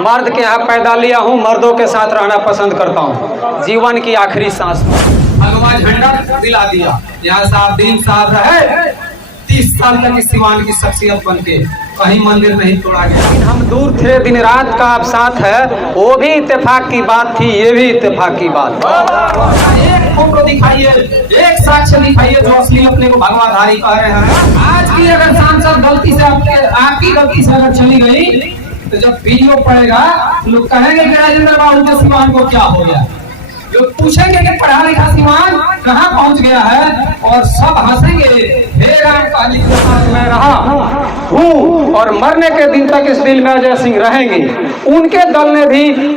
मर्द के यहाँ पैदा लिया हूँ, मर्दों के साथ रहना पसंद करता हूँ जीवन की आखिरी सांस। भगवा झंडा दिला दिया, यहाँ साहब दिन साहब रहे 30 साल तक इस सिवान की शख्सियत बन के कहीं मंदिर नहीं तोड़ा गया। हम दूर थे दिन रात का अब साथ है, वो भी इत्तेफाक की बात थी, ये भी इत्तेफाक की बात। एक फोटो दिखाइए, एक साक्ष्य दिखाइए जो असली अपने को भगवाधारी कह रहे हैं। आज की अगर सांसद गलती से आपकी गलती से अगर चली गई तो जब वीडियो पड़ेगा लोग कहेंगे कि राजेंद्र बाबू के सिवान को क्या हो गया। लोग पूछेंगे कि पढ़ा लिखा सिवान कहाँ पहुँच गया है और सब हंसेंगे। हे राम काली के साथ मैं रहा हूँ और मरने के दिन तक इस दिल में अजय सिंह रहेंगे। उनके दल ने भी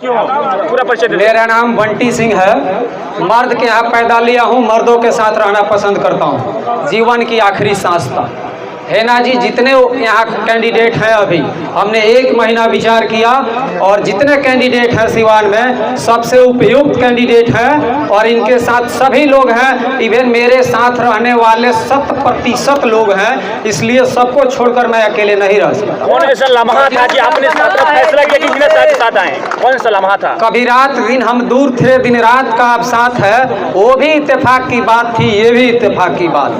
पूरा परिचय। मेरा नाम बंटी सिंह है, मर्द के यहाँ पैदा लिया हूँ, मर्दों के साथ रहना पसंद करता हूँ जीवन की आखिरी सांस तक। है ना जी, जितने यहाँ कैंडिडेट हैं अभी हमने 1 महीना विचार किया और जितने कैंडिडेट हैं सिवान में सबसे उपयुक्त कैंडिडेट हैं और इनके साथ सभी लोग हैं। इवन मेरे साथ रहने वाले 100% लोग हैं, इसलिए सबको छोड़कर मैं अकेले नहीं रह सकता। कौन ऐसा लम्हा था कि आपने फैसला किया कि मेरे साथ आए? कौन सा लम्हा था? कभी रात दिन हम दूर थे, दिन रात का अब साथ है, वो भी इत्तेफाक की बात थी, ये भी इत्तेफाक की बात।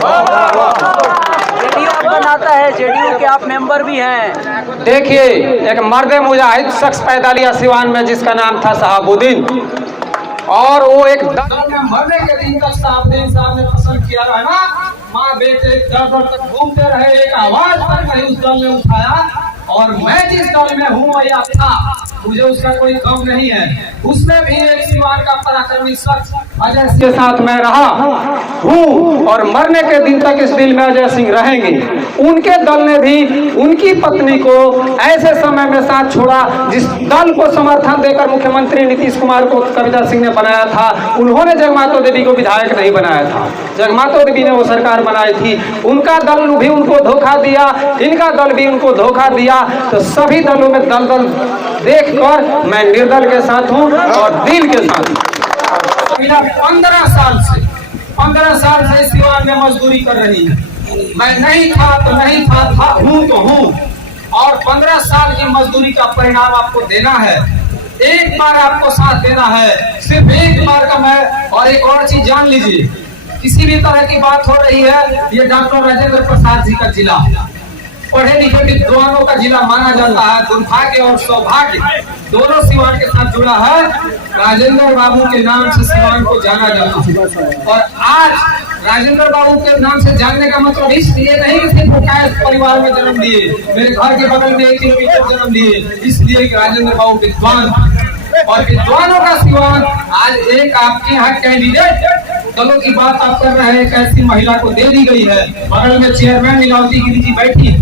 बनाता है जेडीयू के आप मेंबर भी हैं। देखिए, एक मर्द मुजाहिद शख्स पैदा लिया सिवान में जिसका नाम था शहाबुद्दीन, और वो एक मरने के दिन तक शहाबुद्दीन साहब ने पसंद किया रहना। माँ बेटे दर तक घूमते रहे, एक आवाज तक नहीं उस दल ने उठाया। और मैं जिस दल में हूँ या था, मुझे उसका कोई गम नहीं है। उसमें भी एक सिवान का पराक्रमी शख्स अजय सिंह के साथ मैं रहा हूँ और मरने के दिन तक इस दिल में अजय सिंह रहेंगे। उनके दल ने भी उनकी पत्नी को ऐसे समय में साथ छोड़ा जिस दल को समर्थन देकर मुख्यमंत्री नीतीश कुमार को कविता सिंह ने बनाया था, उन्होंने जगमातो देवी को विधायक नहीं बनाया था, जगमातो देवी ने वो सरकार बनाई थी। उनका दल भी उनको धोखा दिया, इनका दल भी उनको धोखा दिया। तो सभी दलों में दल देखकर मैं निर्दल के साथ हूँ और दिल के साथ हूँ। 15 साल से सिवान में मजदूरी कर रही है। मैं नहीं था तो नहीं था, हूँ तो हूँ। और 15 साल की मजदूरी का परिणाम आपको देना है। एक बार आपको साथ देना है, सिर्फ एक बार का। मैं और एक और चीज जान लीजिए, किसी भी तरह की बात हो रही है, ये डॉक्टर राजेंद्र प्रसाद जी का जिला पढ़े लिखे विद्वानों का जिला माना जाता है। दुर्भाग्य और सौभाग्य दोनों सिवान के साथ जुड़ा है। राजेंद्र बाबू के नाम से सिवान को जाना जाता है। और आज राजेंद्र बाबू के नाम से जानने का मतलब इसलिए नहीं कि सिर्फ कैश परिवार में जन्म लिए, मेरे घर के बगल में 1 किलोमीटर जन्म लिए, इसलिए कि राजेंद्र बाबू विद्वान और विद्वानों का सिवान। आज एक आपके यहाँ कैंडिडेट दलों की बात आप कर रहे हैं, एक ऐसी महिला को दे दी गई है। बगल में चेयरमैन लीलावती गिरी जी बैठी।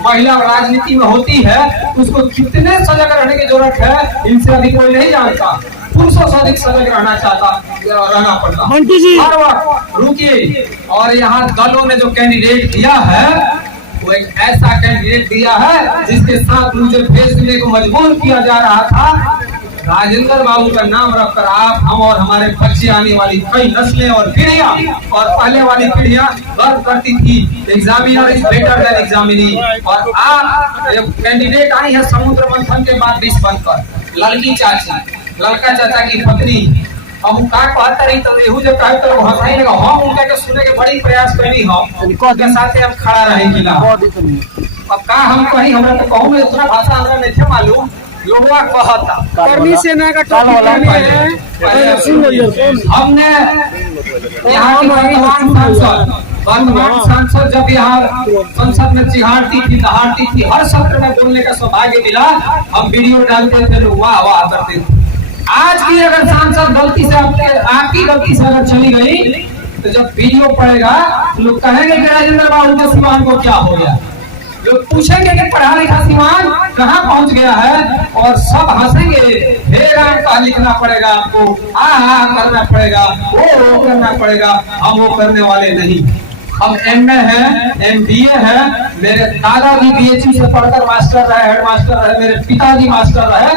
महिला राजनीति में होती है, उसको कितने सजग रहने की जरूरत है इनसे अधिक कोई नहीं जानता। पुरुषों से अधिक सजग रहना पड़ता हर वक्त। रुकिए, और यहाँ दलों ने जो कैंडिडेट दिया है वो एक ऐसा कैंडिडेट दिया है जिसके साथ मुझे भेजने को मजबूर किया जा रहा था। राजेंद्र बाबू का नाम रखकर आप, हम और हमारे बच्चे, आने वाली कई नस्लें और पीढ़ियां और पहले वाली पीढ़ियां गर्व करती थी examiner is better than examinee. और आप कैंडिडेट आई है समुद्र मंथन के बाद 20 बनकर, लड़की चाची, लड़का चाचा की पत्नी। अब का कहता रही तो रेहू जब कहे तो हंसाई लगा। हम उनका के सुने के बड़ी प्रयास करनी हम उनके साथे हम खड़ा रहे कि ना। अब का हम कहीं हमरा तो कहूं में उतना भाषा हमरा नहीं मालूम, लोगवा कहता कर्मी सेना का टॉपिक है। हमने यहाँ की वर्तमान सांसद जब यहाँ संसद में चिहाड़ती थी, दहाड़ती थी, हर सत्र में बोलने का सौभाग्य मिला। हम वीडियो डालते थे, लोग वाह वाह करते थे। आज की अगर सांसद गलती से आपकी गलती से अगर चली गई तो जब वीडियो पड़ेगा लोग कहेंगे कि राजेंद्र बाबू के सिवान को क्या हो गया। लोग पूछेंगे कि पढ़ा लिखा सिवान कहाँ पहुँच गया है और सब हंसेंगे। हे राम का लिखना पड़ेगा आपको, हा करना पड़ेगा, वो करना पड़ेगा। हम वो करने वाले नहीं। हम MA है, MBA है। मेरे दादाजी BHU से पढ़कर मास्टर रहे, हेड मास्टर रहे, मेरे पिताजी मास्टर रहे।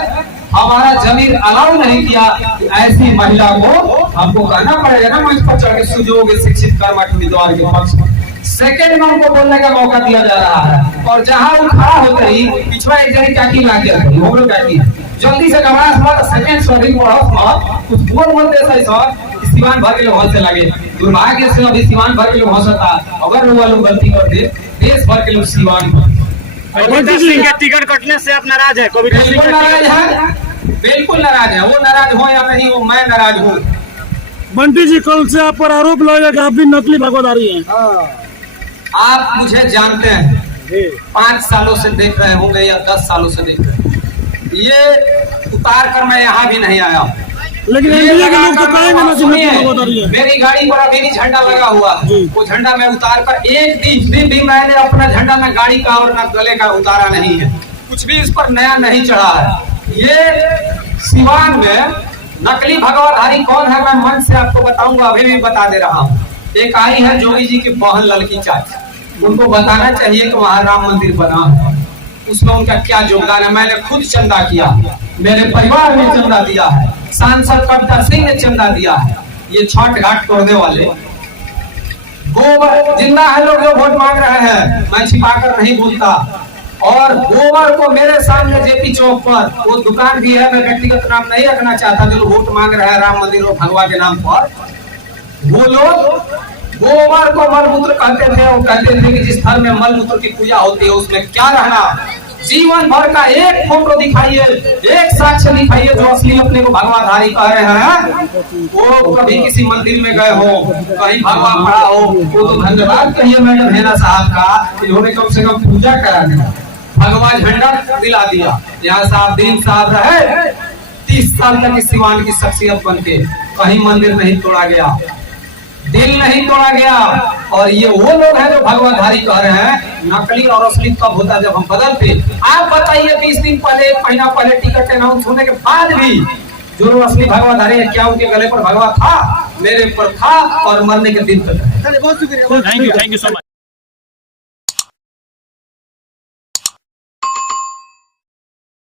हमारा जमीर अलाउ नहीं किया कि ऐसी महिला को हमको कहना पड़ेगा ना मंच पर चढ़ के सुजोग शिक्षित कर्मठ उम्मीदवार के पक्ष। सेकेंड में उनको बोलने का मौका दिया जा रहा है। और जहां वो खड़ा होते ही पिछवा एक जनी टाकी लाग गया हो गया टाकी जल्दी से गवास मत सेकेंड सॉरी बढ़त मत कुछ बोल मत दे सही सर सिवान भर के लोग से लगे दुर्भाग्य से अभी सिवान भर के लोग हंसता अगर वो लोग गलती कर दे देश भर के लोग सिवान कविता सिंह के टिकट कटने से आप नाराज है? कविता सिंह बिल्कुल नाराज है, बिल्कुल नाराज है। वो नाराज हो या नहीं, वो मैं नाराज हूँ। बंटी जी, कल से आप पर आरोप लगा कि आप भी नकली भगवदारी हैं। आप मुझे जानते हैं, 5 सालों से देख रहे होंगे या 10 सालों से देख रहे हैं। ये उतार कर मैं यहाँ भी नहीं आया, लेकिन इंडिया के लोग तो कहेंगे ना कि नकली भगवदारी है। मेरी गाड़ी पर अभी भी झंडा लगा हुआ है, वो झंडा मैं उतार कर एक दिन भी मैंने अपना झंडा में गाड़ी का और न गले का उतारा नहीं है, कुछ भी इस पर नया नहीं चढ़ा है। ये सिवान में नकली भगवाधारी कौन है मैं मन से आपको बताऊंगा, अभी भी बता दे रहा हूँ। एक आई है जोगी जी की बहन लड़की चाची, उनको बताना चाहिए कि वहाँ राम मंदिर बना है, उसमें उनका क्या योगदान है। मैंने खुद चंदा किया, मेरे परिवार ने चंदा दिया है, सांसद कविता सिंह ने चंदा दिया है। ये छठ घाट तोड़ने वाले गोबर जिंदा है लोग जो वोट मांग रहे हैं, मैं छिपाकर नहीं बोलता। और गोबर को मेरे सामने जेपी चौक पर वो दुकान भी है, मैं व्यक्तिगत नाम नहीं रखना चाहता, जो वोट मांग रहा है राम मंदिर और भगवा के नाम पर, वो लोग गोबर को मलमूत्र कहते थे। वो कहते थे कि जिस घर में मलमूत्र की पूजा होती है उसमें क्या रहना, जीवन भर का एक फोटो दिखाइए, एक साक्ष्य दिखाइए जो असली अपने को भगवाधारी कह रहे हैं। वो कभी किसी मंदिर में गए हो, कहीं भगवा पड़ा हो, वो तो धन्यवाद कहिए मैडम हेना साहब का, इन्होंने कम से कम पूजा करा दिया, भगवा झंडा दिला दिया। यहाँ साहब दिन साहब रहे 30 साल तक इस सिवान की शख्सियत बन के, कहीं मंदिर नहीं तोड़ा गया, दिल नहीं तोड़ा गया। और ये वो लोग हैं जो भगवाधारी कह रहे हैं। नकली और असली तब होता जब हम बदलते। आप बताइए 20 दिन पहले, 1 महीना पहले टिकट अनाउंस होने के बाद भी जो असली भगवाधारी है, क्या उनके गले पर भगवा था? मेरे पर था और मरने के दिन तक। Thank you so much.